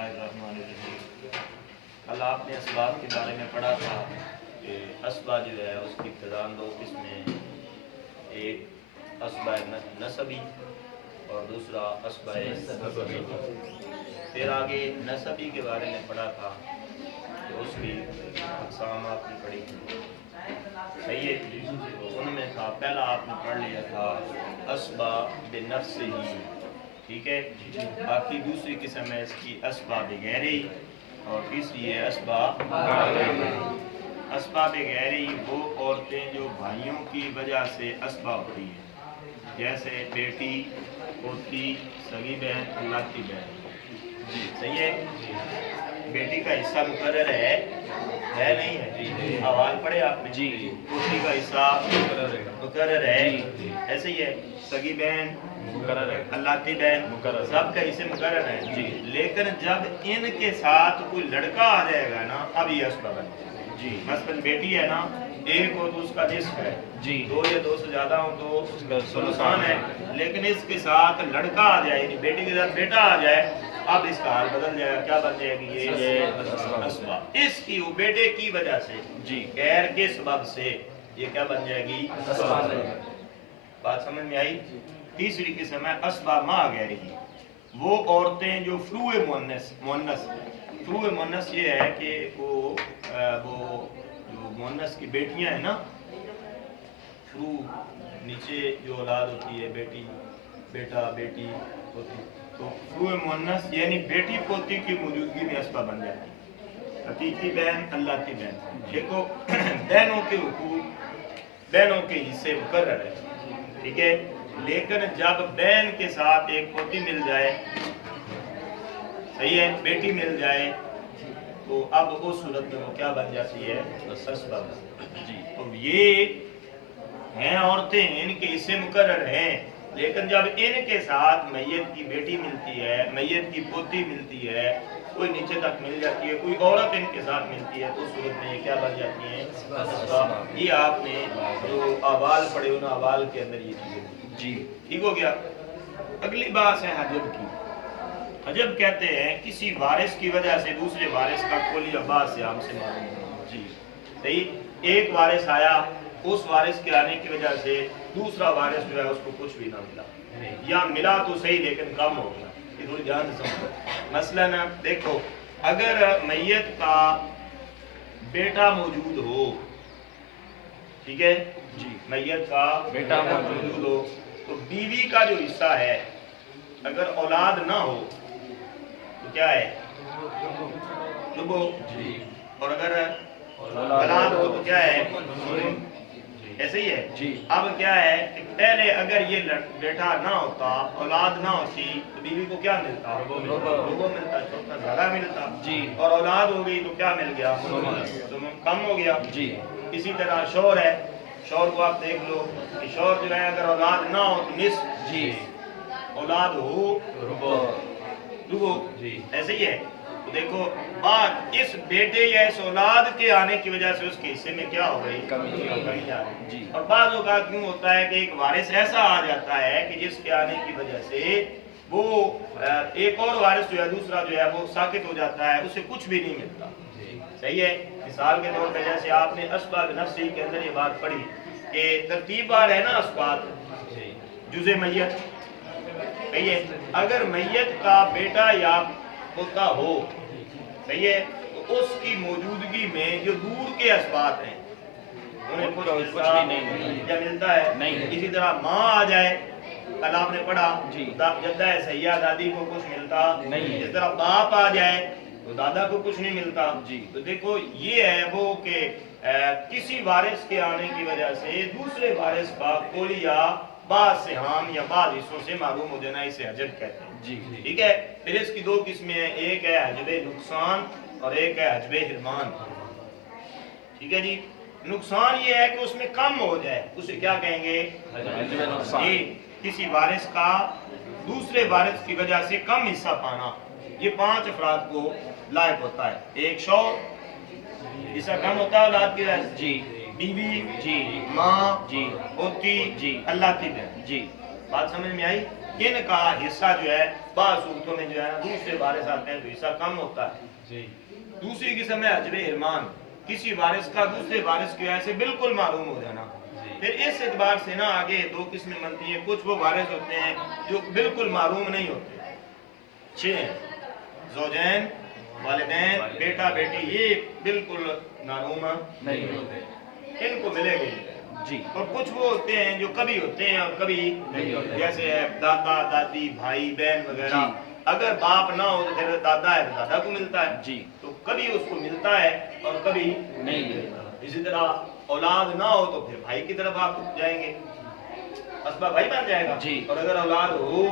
बिस्मिल्लाहिर्रहमानिर्रहीम। कल आपने असबाब के बारे में पढ़ा था कि असबा जो है उसकी इब्तिदा दो किस्में, एक असबा नसबी और दूसरा असबा नसबी। फिर आगे नसबी के बारे में पढ़ा था तो उसकी अक़साम आपने पढ़ी थी, सही है। उनमें था पहला आपने पढ़ लिया था असबा बिनफ्सिही, ठीक है। बाकी दूसरी किस्म है इसकी असबा बिगैरी और तीसरी है असबा असबा बिगैरी, वो औरतें जो भाइयों की वजह से असबा होती हैं, जैसे बेटी, पोती, सगी बहन, लाती बहन, सही है। बेटी का हिस्सा मुकर्रर है नहीं है? हवाल पढ़े आपने जी। पोती का हिस्सा मुकर्रर है, ऐसे ही है। सगी बहन मुकर्रर है, अल्लाती बहन मुकर्रर, सब का हिस्से मुकर्रर है जी। लेकिन जब इनके साथ कोई लड़का आ जाएगा ना, अब ये असबा बन जी। मसलन बेटी है ना, एक हो तो उसका निस्फ है जी, दो या दो से ज्यादा हो तो उसका नुकसान है। लेकिन इसके साथ लड़का आ जाए, बेटी के साथ बेटा आ जाए, अब इसका हाल बदल जाएगा। क्या बन जाएगी? ये असबा। इसकी वो बेटे की वजह से जी, गैर के सबब से ये क्या बन जाएगी? असबा। बात समझ में आई? तीसरी किस्म है असबा मा गैरी, वो औरतें जो फ्रूए मुअन्नस। फ्रूए मुअन्नस ये है कि वो जो मुअन्नस की बेटियां है ना, फ्रू नीचे जो औलाद होती है, बेटी, बेटा, बेटी होती, तो फ्रूए मुअन्नस यानी बेटी पोती की मौजूदगी में असबा बन जाती है। हकीकी बहन, अल्लाती बहन। देखो बहनों के हुकूक, बहनों के हिस्से मुकर्रर है, ठीक है। लेकिन जब बहन के साथ एक पोती मिल जाए, सही है, बेटी मिल जाए, तो अब उस सूरत में वो क्या बन जाती है? असबा जी। तो ये हैं औरतें, इनके हिस्से मुकर्रर हैं, लेकिन जब इनके साथ मैयत की बेटी मिलती है, मैयत की पोती मिलती है, कोई नीचे तक मिल जाती है, कोई औरत इनके साथ मिलती है, तो उस सूरत में ये क्या बन जाती है? असबा। ये आपने जो अवाल पढ़े उन अवाल के अंदर ये चीजें जी, ठीक हो गया। अगली बात है हजब की। हजब कहते हैं किसी वारिस की वजह से दूसरे वारिस का कुल या बाद से हमसे मालूम जी, सही। एक वारिस आया, उस वारिस के आने की वजह से दूसरा वारिस जो है उसको कुछ भी ना मिला, या मिला तो सही लेकिन कम हो गया। ये थोड़ी ध्यान से समझो। मसलन देखो, अगर मैयत का बेटा मौजूद हो, ठीक है जी, मैयत का बेटा मौजूद हो, तो बीवी का जो हिस्सा है, अगर औलाद ना हो तो क्या है? रुबो जी। और अगर औलाद हो तो क्या है? ऐसे ही है जी। अब क्या है कि पहले अगर ये बेटा ना होता, औलाद ना होती, तो बीवी को क्या मिलता? रुबो मिलता, चौथा ज्यादा मिलता जी। और औलाद हो गई तो क्या मिल गया? तो कम हो गया जी। इसी तरह शौहर है, शौहर को आप देख लो कि शौहर जो है अगर औलाद ना हो तो निस्फ जी, औलाद हो रुबो जी, ऐसे ही है। तो देखो बात इस बेटे या इस औलाद के आने की वजह से उसके हिस्से में क्या हो गई? कमी आ रही जी। और बाज़ औक़ात यूँ होता है कि एक वारिस ऐसा आ जाता है कि जिसके आने की वजह से वो एक और वारिस जो है, दूसरा जो है वो साकित हो जाता है, उसे कुछ भी नहीं मिलता, सही है। मिसाल के तौर पर जैसे आपने असबा नफ्सी के अंदर ये बात पढ़ी कि तरतीबवार है ना असबात, जुज़े मैयत, सही है। अगर मैयत का बेटा या पोता हो, सही है, तो उसकी मौजूदगी में जो दूर के असबात हैं उन्हें कुछ नहीं क्या मिलता है? नहीं। इसी तरह माँ आ जाए, कल आपने पढ़ा जी, जद्दा है सैया, दादी को कुछ मिलता नहीं। इस तरह बाप आ जाए तो दादा को कुछ नहीं मिलता जी। तो देखो ये है वो कि किसी वारिस के आने की वजह से दूसरे वारिस का कुल या बाद से हम या बाद हिस्सों से मालूम हो जाना, इसे हजब कहते हैं जी, ठीक है। फिर इसकी दो किस्में हैं, एक है हजबे नुकसान और एक है हजबे हिरमान, ठीक है जी। नुकसान ये है कि उसमें कम हो जाए, उसे क्या कहेंगे? हजबे नुकसान। किसी वारिस का दूसरे वारिस की वजह से कम हिस्सा पाना, ये 5 अफराद को लायक होता है। एक शौहर, हिस्सा कम होता है औलाद की वजह से जी, बीवी जी, माँ जी, पोती जी, अल्लाह की बहन जी। बात समझ में आई? इनका हिस्सा जो है बाज़ सूरतों में जो है ना दूसरे वारिस आते हैं तो हिस्सा कम होता है। दूसरी किस्म है अजब इरमान, किसी वारिस का दूसरे वारिस की वजह से बिल्कुल मालूम हो जाना। फिर इस एतबार से ना आगे दो किस्में बनती हैं, कुछ वो वारिस होते हैं जो बिल्कुल मालूम नहीं होते, 6 ज़ौजैन, वालिदैन, बेटा बेटी, ये बिल्कुल मालूम नहीं होते, इनको मिलेगी जी। और कुछ वो होते हैं जो कभी होते हैं और कभी नहीं होते। जैसे है दादा दादी भाई बहन वगैरह, अगर बाप ना हो तो फिर दादा है तो दादा को मिलता है जी, तो कभी उसको मिलता है और कभी नहीं मिलता। इसी तरह औलाद ना हो तो फिर भाई की तरफ आप जाएंगे, असबा भाई बन जाएगा जी। और अगर औलाद हो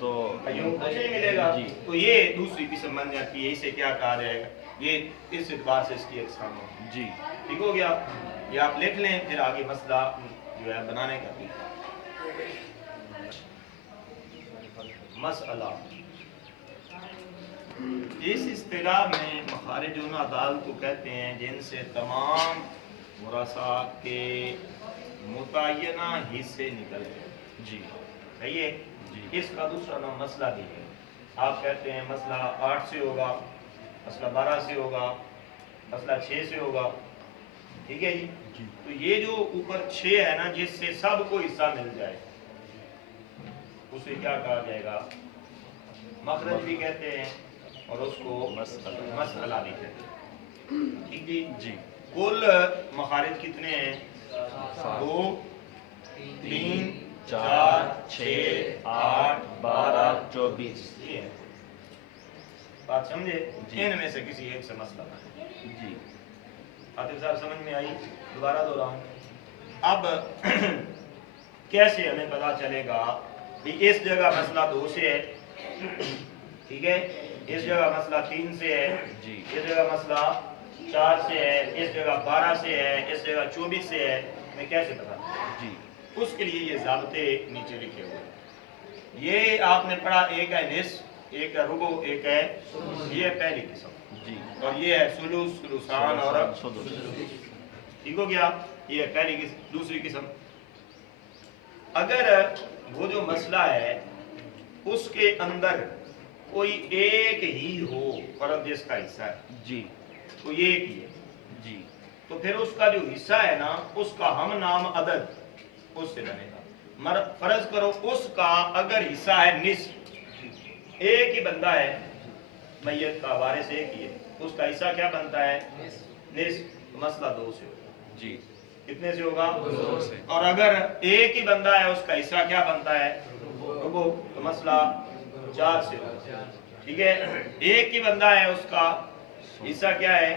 तो भाइयों को कुछ नहीं मिलेगा जी। तो ये दूसरी किस्म बन जाती है। इसे क्या कहा जाएगा, ये इस एतबार से इसकी अक़साम है। जी, ठीक हो गया, ये आप लिख लें, फिर आगे मसला जो है बनाने का भी मसला। इस इस्तिलाह में मखारिजुन अदाल को कहते हैं जिनसे तमाम मुरासा के मुतय्यना हिस्से निकलते हैं। जी, सही है जी। इसका दूसरा नाम मसला भी है। आप कहते हैं मसला 8 से होगा, मसला 12 से होगा, मसला 6 से होगा, ठीक है जी। तो ये जो ऊपर 6 है ना, जिससे सबको हिस्सा मिल जाए उसे क्या कहा जाएगा, मखरज भी कहते हैं और उसको मसला भी कहते हैं। ठीक जी जी। कुल मखारिज कितने हैं, 2 3 4 6 8 12 24 ये है। बात समझे, जी। इनमें से किसी एक से मसला बने। जी, आतिफ साहब समझ में आई, दोबारा दोहराऊं। अब कैसे हमें पता चलेगा कि इस जगह मसला 2 से है, ठीक है, इस जगह मसला 3 से है जी। इस जगह मसला 4 से है, इस जगह 12 से है, इस जगह 24 से है, मैं कैसे पता जी, उसके लिए ये ज़ाब्ते नीचे लिखे हुए हैं। ये आपने पढ़ा, एक है निस्फ, एक है रुबो, एक है, ये है पहली किस्म जी। और ये है सुलूस, सुलूसान और सुदूस। ठीक हो गया, ये है पहली किस्म। दूसरी किस्म, अगर वो जो मसला है उसके अंदर कोई एक ही हो फर्द जिसका हिस्सा है, जी, तो ये एक ही है जी, तो फिर उसका जो हिस्सा है ना उसका हम नाम अदद उससे बनेगा। फर्ज करो उसका अगर हिस्सा है निस्फ, एक ही बंदा है मैयत का, वारिस एक ही है, उसका हिस्सा क्या बनता है, निस्फ, तो मसला 2 से होगा। जी। कितने से होगा, 2 से। और अगर एक ही बंदा है उसका हिस्सा क्या बनता है, रुबो, तो मसला 4 से होगा। ठीक है, एक ही बंदा है उसका हिस्सा क्या है,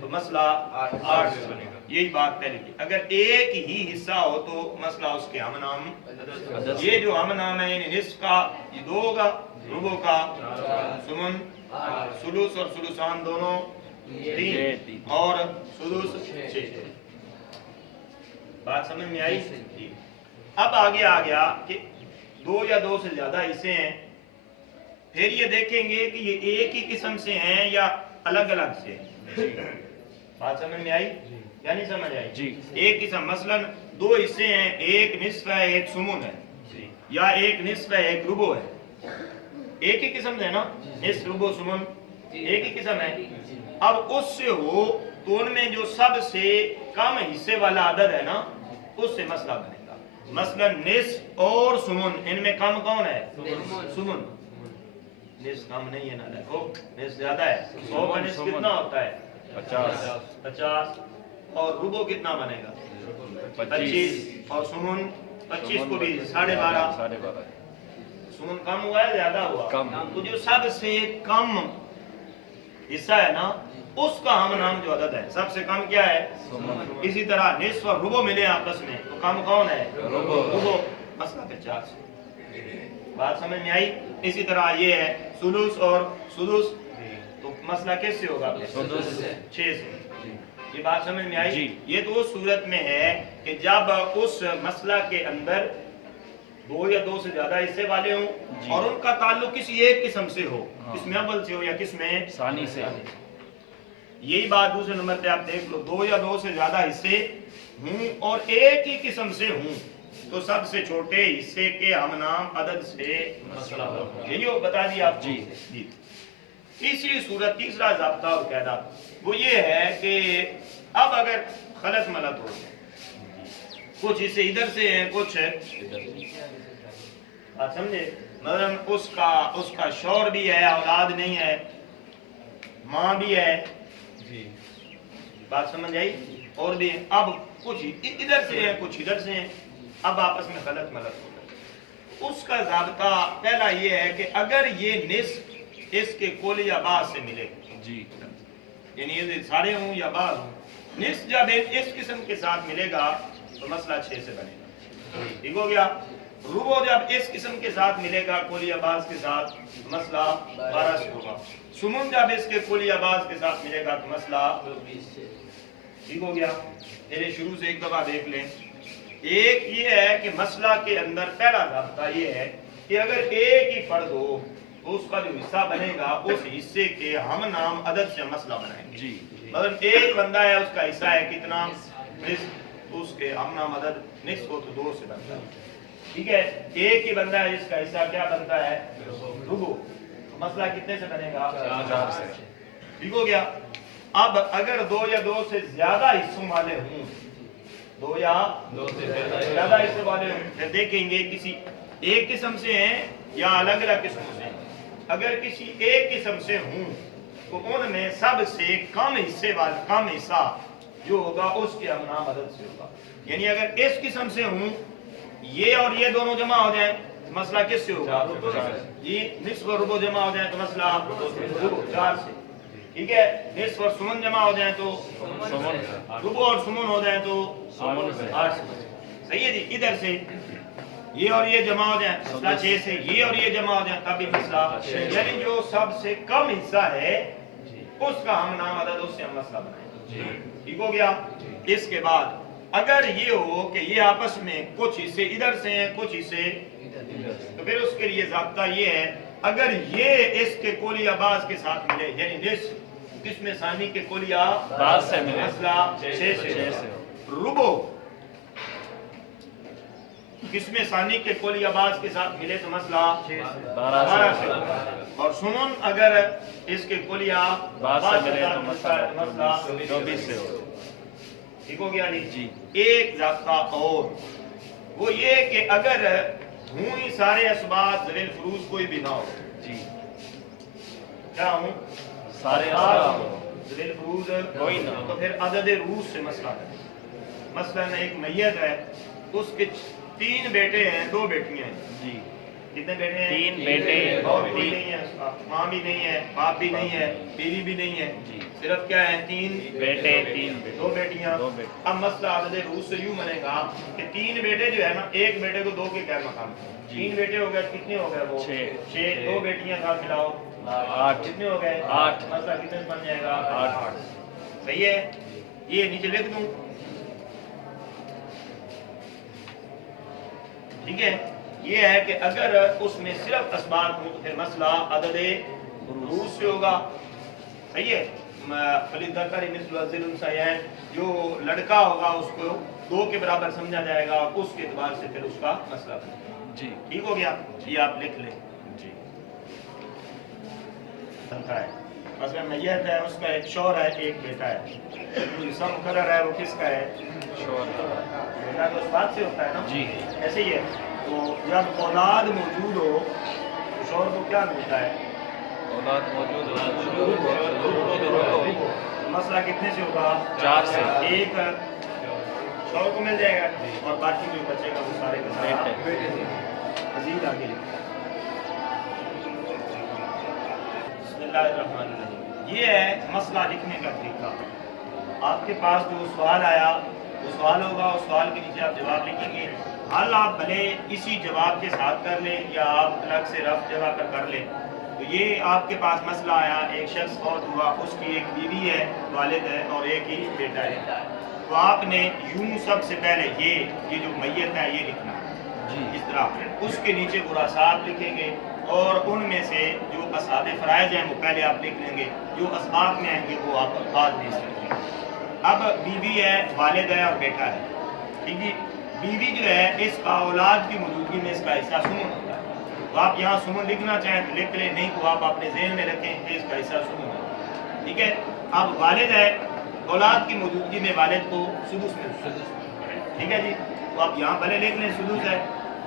तो मसला 8 से बनेगा। यही बात पहले की, अगर एक ही हिस्सा हो तो मसला उसके हम नाम, ये जो हम नाम है यानी निस्फ का ये 2 होगा, रुबो का सुमन, सुलूस और सुलूसान दोनों 3 और सुलूस 6। बात समझ में आई। अब आगे आ गया कि 2 या 2 से ज्यादा हिस्से हैं, फिर ये देखेंगे कि ये एक ही किस्म से हैं या अलग अलग से हैं। बात समझ में आई या नहीं समझ आई जी। एक किस्म, मसलन 2 हिस्से हैं, एक निस्फ है एक सुमुन है, या एक निस्फ है एक रुबो है, एक ही किस्म है ना, निस्फ रुबो सुमुन एक ही किस्म है। अब उससे हो तो उनमें जो सबसे कम हिस्से वाला अदद है ना उससे मसला बनेगा। मसलन निस्फ और सुमुन, इनमें कम कौन है, सुमुन। निस्फ कम नहीं है ना, देखो निस्फ ज्यादा है, 100 का निस्फ कितना होता है, 50 और रुबो कितना बनेगा, 25 और सुमुन 25 को भी 12.5। सुमन कम हुआ है ज्यादा हुआ, कम। तो जो सबसे कम हिस्सा है ना उसका हम नाम जो अदद है, सबसे कम क्या है, सुमन। इसी तरह निस्फ और रुबो मिले आपस में तो कम कौन है, रुबो। मसला 50। बात समझ में आई। इसी तरह ये है सुलूस और सुदूस, तो मसला किससे होगा, 6 से। ये बात समझ में आई। ये तो उस सूरत में है कि जब उस मसला के अंदर 2 या 2 से ज्यादा हिस्से वाले हों और उनका ताल्लुक किसी एक किस्म से हो, किसमें अव्वल से हो या किसमें सानी से। यही बात दूसरे नंबर पे आप देख लो, 2 या 2 से ज्यादा हिस्से हूं और एक ही किस्म से हूं तो सबसे छोटे हिस्से के हम नाम अदद से मसला होगा। यही हो बता दिया आपको। जी। जी। तीसरी सूरत, तीसरा ज़ाब्ता और कायदा वो ये है कि अब अगर खलत मलत हो, कुछ हिस्से इधर से हैं, कुछ आप समझे, मतलब उसका शौहर भी है, औलाद नहीं है, माँ भी है, बात समझ आई, और भी है। अब कुछ इधर से हैं, कुछ इधर से हैं, अब आपस में गलत मलत हो गए। उसका ज़ाब्ता पहला ये है कि अगर ये निस्फ इसके कुल या बाद से मिले, जी, यानी ये सारे हों या बाद हों, निस्फ जब इस किस्म के साथ मिलेगा तो मसला 6 से बनेगा। ठीक हो गया। रुबो जब इस किस्म के साथ मिलेगा कुल या बाज के साथ तो मसला 12 से होगा। सुमुन जब इसके कुल या बाज के साथ मिलेगा तो मसला 20 से। ठीक हो गया। मेरे शुरू से एक दफा देख लें। एक ये है कि मसला के अंदर पहला ज़ाब्ता ये है कि अगर एक ही फर्द हो तो उसका जो हिस्सा बनेगा उस हिस्से के हम नाम अदद से मसला बनाएंगे। जी, मतलब एक बंदा है, उसका हिस्सा है कितना, निस्फ, तो उसके हम नाम अदद निस्फ हो तो 2 से बनता है। ठीक है। एक ही बंदा है जिसका हिस्सा क्या बनता है, रुबो, तो मसला कितने से बनेगा, 4 से। ठीक हो गया। अब अगर 2 या 2 से ज्यादा हिस्सों वाले हों, 2 या 2 से ज्यादा हिस्सों वाले हों, फिर देखेंगे किसी एक किस्म से हैं या अलग अलग किस्मों से। अगर किसी एक किस्म से हों तो उनमें सबसे कम हिस्से वाला कम हिस्सा जो होगा उसके हम नाम अदद से होगा। यानी अगर इस किस्म से हों, ये और ये दोनों जमा हो जाए तो मसला किससे होगा, ये निस्फ और रुबो जमा हो जाए तो मसला रुबो 4 से। ठीक है। निस्फ और सुमन जमा हो जाए तो रुबो और सुमन हो जाए तो 8 से। सही है जी। इधर से ये और ये जमा हो जाए मसला 6 से, ये और ये जमा हो जाए तब भी मसला। यानी जो सबसे कम हिस्सा है उसका हम नाम अदद, उससे हम मसला बनाएंगे। ठीक हो गया। इसके बाद अगर ये हो कि ये आपस में कुछ हिस्से इधर से हैं, कुछ हिस्से तो फिर उसके लिए ज़ाब्ता ये है, अगर ये इसके कुल या बाज के साथ मिले, यानी निस्फ किस्म सानी के कुल या बाज से मिले, मसला 6 से। रुबो किस्म सानी के कुल या बाज के साथ मिले तो मसला 12 से। और सुमन अगर इसके कुल या बाज से मिले तो मसला 24 से हो। ठीक हो गया जी। एक ज़ाब्ता और वो ये कि अगर हूँ ही सारे असबाब ज़लील फरूज कोई भी ना हो, जी, क्या हूँ सारे असबाब ज़लील फरूज कोई ना, तो फिर अदद रूस से मसला है। मसलन एक मैयत है, उसके 3 बेटे हैं, 2 बेटियां हैं। जी, कितने बेटे हैं, 3 बेटे, और कोई नहीं है उसका, माँ भी नहीं है, बाप भी नहीं है, बीवी भी नहीं है, जी, सिर्फ क्या है 3 बेटे, 3 बेटे, 2 बेटियां। 2 बेटे। अब मसला अदद रूस से यूं बनेगा कि 3 बेटे जो है ना, एक बेटे को 2 के गैर मकाम, 3 बेटे हो गए, कितने हो गए वो 6, 2 बेटियां साथ मिलाओ 8, कितने हो गए 8। मसला कितने से बन जाएगा 8। सही है। ये नीचे लिख दूं, ठीक है। ये है कि अगर उसमें सिर्फ असबाब हो तो फिर मसला अदद रूस से होगा। सही है। जो लड़का होगा उसको 2 के बराबर समझा जाएगा, उसके एतबार से फिर उसका मसला बनेगा। जी, ठीक हो गया। ये आप लिख लें। जी, बनता है मसला मैयत है, उसका एक शौहर है, एक बेटा है। जो हिस्सा मुकर्रर है वो किसका है, बेटा तो उस बात से होता है ना। जी। ऐसे ही है। तो जब औलाद मौजूद हो तो शौहर को क्या मिलता है, औलाद मौजूद मसला कितने से होगा 4 से। एक शौहर को मिल जाएगा और बाकी जो बचेगा वो सारे का सारा मजीद आगे लिखो। बिस्मिल्लाहिर्रहमानिर्रहीम। ये है मसला लिखने का तरीका। आपके पास जो सवाल आया वो सवाल होगा, उस सवाल के नीचे आप जवाब लिखेंगे। हल आप भले इसी जवाब के साथ कर लें या आप अलग से रफ जगह पर कर लें। तो ये आपके पास मसला आया, एक शख्स फौत हुआ, उसकी एक बीवी है, वालिद है और एक ही बेटा है। तो आपने यूं सबसे पहले ये जो मैयत है ये लिखना है इस तरह, उसके नीचे गुरासात लिखेंगे और उनमें से जो असाद फ़राइज़ हैं वो पहले आप लिख लेंगे, जो असबाब में आएंगे वो आप बाद में लिखेंगे। अब बीवी है, वालिद है और बेटा है। ठीक है। बीवी जो है इसका औलाद की मौजूदगी में इसका हिस्सा सुमन होता है। तो आप यहाँ सुमन लिखना चाहें तो लिख लें, नहीं तो आप अपने ज़हन में रखें कि इसका हिस्सा सुमन है। ठीक है। अब वालिद है, औलाद की मौजूदगी में वालिद को सुदुस मिलता है। ठीक है जी। तो आप यहाँ भले लिख लें सुदुस है,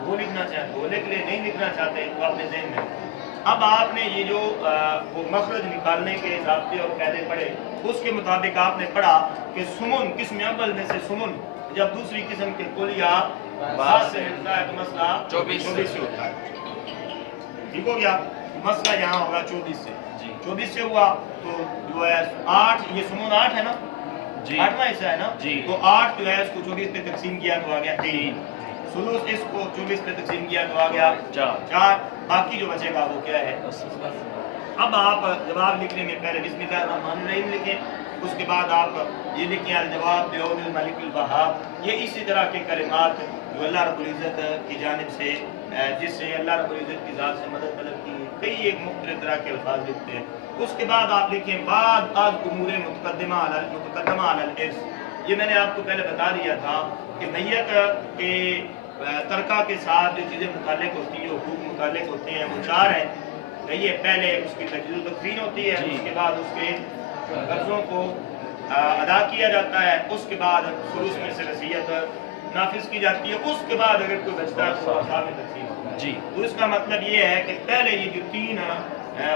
वो लिखना चाहें वो लिख लें, नहीं लिखना चाहते तो अपने ज़हन में रखें। अब आपने ये जो वो मखरज निकालने के ज़ाब्ते और कायदे पढ़े, उसके मुताबिक आपने पढ़ा कि सुमन किस्म अव्वल में से सुमन जब दूसरी किस्म के कुलिया बाद से मिलता है तो मसला 24 से होता है। ठीक हो गया। मसला यहाँ होगा 24 से। 24 से हुआ तो जो है 8, ये सुमन 8 है ना जी, 8वां हिस्सा है ना जी। तो 8 जो है इसको 24 पे तकसीम किया तो आ गया 3, सुलूस इसको 24 पे तकसीम किया तो आ गया 4, बाकी जो बचेगा वो क्या है। अब आप जवाब लिखने में पहले बिस्मिल्लाहिर्रहमानिर्रहीम लिखें, उसके बाद आप ये लिखें अल जवाब बिक़ौलिल मलिकिल वहाब। ये इसी तरह के कलिमात जो अल्लाह रब्बुल इज़्ज़त की जानिब से जिससे अल्लाह रब्बुल इज़्ज़त की ज़ात से मदद तलब की, कई एक मुख्तलिफ तरह के अल्फाज लिखते हैं। उसके बाद आप लिखें बाद अज़ उमूर मुतक़द्दिमा अलल इर्स। ये मैंने आपको पहले बता दिया था कि मैयत के तरका के साथ जो चीज़ें मुताल्लिक़ होती हैं, हुकूक मुताल्लिक़ होते हैं, वो 4 हैं। ये पहले उसकी तजदीद तकफीन होती है, उसके बाद उसके कर्जों को अदा किया जाता है, उसके बाद सुलूस में से वसीयत नाफिज की जाती है, उसके बाद अगर कोई बचता है तो असाब में तकसीम होता है जी। तो इसका मतलब ये है कि पहले ये जो 3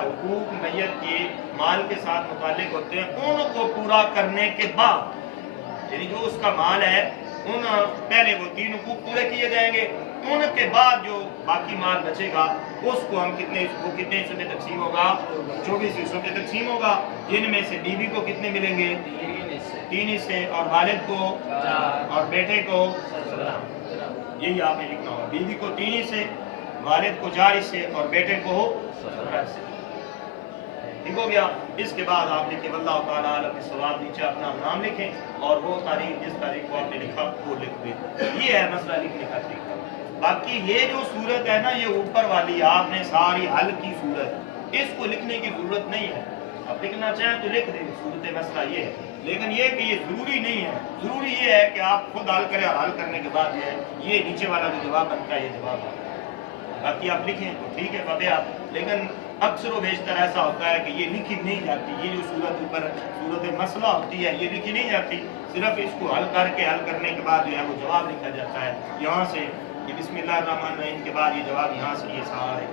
हुकूक मैयत के माल के साथ मुताल्लिक़ होते हैं, उनको पूरा करने के बाद यानी जो उसका माल है उन पहले वो 3 हुकूक पूरे किए जाएंगे, उनके बाद जो बाकी माल बचेगा उसको हम कितने हिस्सों में तकसीम होगा, 24 हिस्सों में तकसीम होगा, जिनमें से बीवी को कितने मिलेंगे, 3 हिस्से, और वालिद को और बेटे को, यही आपने लिखना होगा, बीवी को 3 हिस्से, वालिद को 4 हिस्से और बेटे को 17 हिस्से। ठीक हो गया। इसके बाद आप लिखें वल्लाहु ताला आलम बिस्सवाब, नीचे अपना नाम लिखें और वो तारीख जिस तारीख को आपने लिखा वो लिख दें। ये है मसला लिखने का तरीका। बाकी ये जो सूरत है ना, ये ऊपर वाली आपने सारी हल की सूरत, इसको लिखने की जरूरत नहीं है। आप लिखना चाहें तो लिख दें, सूरत मसला ये है, लेकिन ये कि ये जरूरी नहीं है। जरूरी ये है कि आप खुद हल करें और हल करने के बाद ये नीचे वाला जो जवाब बनता है ये जवाब आता है। बाकी आप लिखें तो ठीक है बाबे आप, लेकिन अक्सर व बेशतर ऐसा होता है कि ये लिखी नहीं जाती। ये जो सूरत ऊपर सूरत मसला होती है ये लिखी नहीं जाती, सिर्फ इसको हल करने के बाद जो है वो जवाब लिखा जाता है। यहाँ से ये बिस्मिल्लाहिर्रहमानिर्रहीम के बाद ये जवाब यहाँ से ये सारे